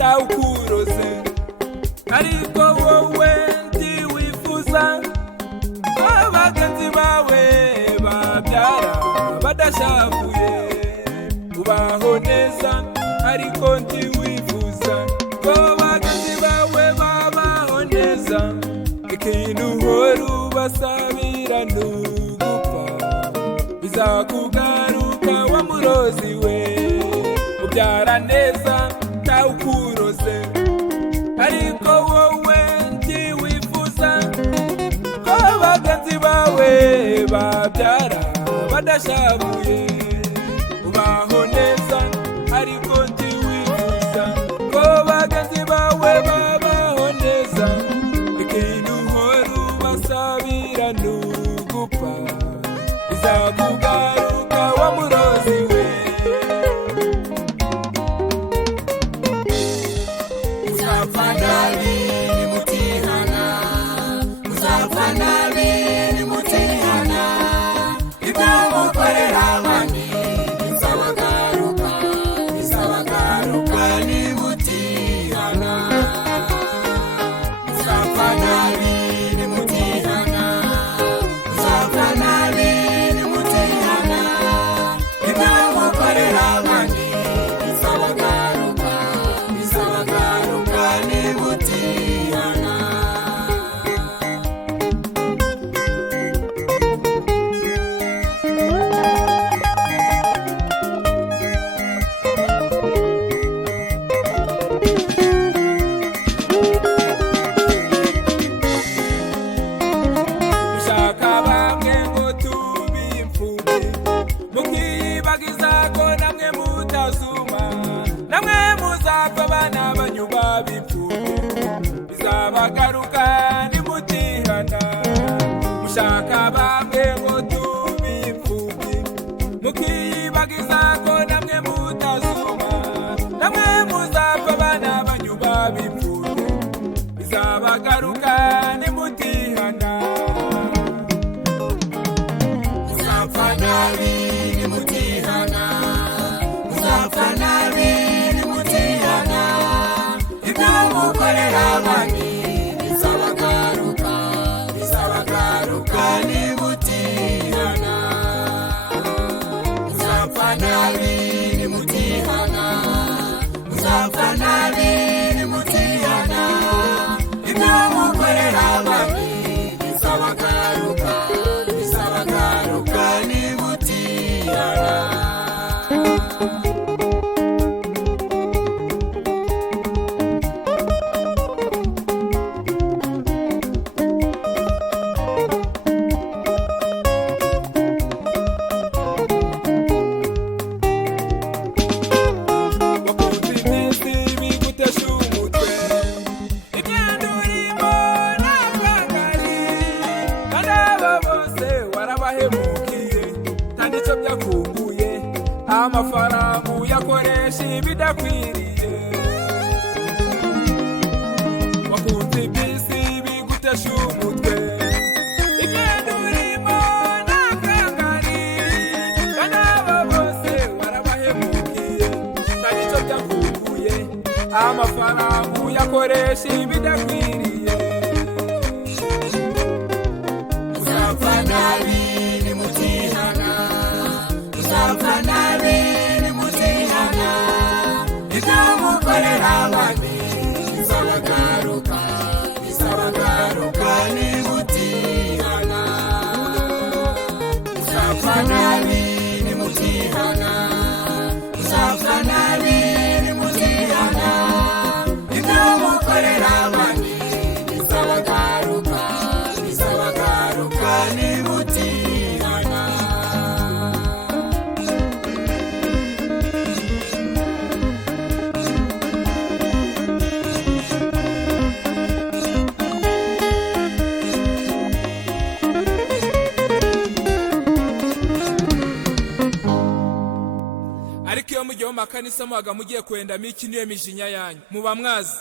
tawukuroze ariko wowe ntiwifuza ko bagenzi bawe babyara badashavuye ubaho neza ariko ntiwifuza ko bagenzi bawe babaho neza ikintu uhora ubasabira n'ugupfa bizakugaruka wa murozi we ubyara neza tawukuroze ariko wowe ntiwifuza ko bagenzi bawe babyara badashavuye ubaho neza ariko ntiwifuza ko bagenzi bawe babaho neza ikintu uhora ubasabira n'ugupfa bizakugaruka wa murozi we uzapfa nabi nimutihana uzapfa nabi nimutihana ibyo mukorera abandi bizabagaruka nimutihana uzapfa nabi nimutihana uzapfa nabi nimutihana ibyo mukorera abandi bizabagaruka nimutihana ushaka bamwe ngo tubimfuge mukibagiza ko namwe mutazuma namwe muzapfa abana banyu babipfuye bizabagaruka nimutihana mushaka bamwe ngo tubimfuge mukibagiza ko namwe mutazuma namwe muzapfa abana banyu babipfuye bizabagaruka nimutihana uzapfa nabi nimutihana uzapfa nabi nimutihana ibyo mukorera abandi bizabagaruka nimutihana uzapfa nabi nimutihana uzapfa nabi nimutihana ibyo mukorera abandi bizabagaruka nimutihana wakunze iminsi bigutesha umutwe igenda urimo n'akagari kandi aba bose warabahemukiye kandi icyo byakunguye amafaranga uyakoresha ibidakwiriye wakunze iminsi bigutesha umutwe igenda urimo n'akagari kandi aba bose warabahemukiye kandi icyo byakunguye amafaranga uyakoresha ibidakwiriye uzapfa nabi nimutihana uzapfa nabi nimutihana ibyo mukorera abandi bizabagaruka nimutihana uzapfa nabi nimutihana uzapfa nabi nimutihana ibyo mukorera abandi bizabagaruka nimutihana ariko iyo mugiye mu makanisa mubaga mugiye kwendamo iki niyo mijinya yanyu muba mwazi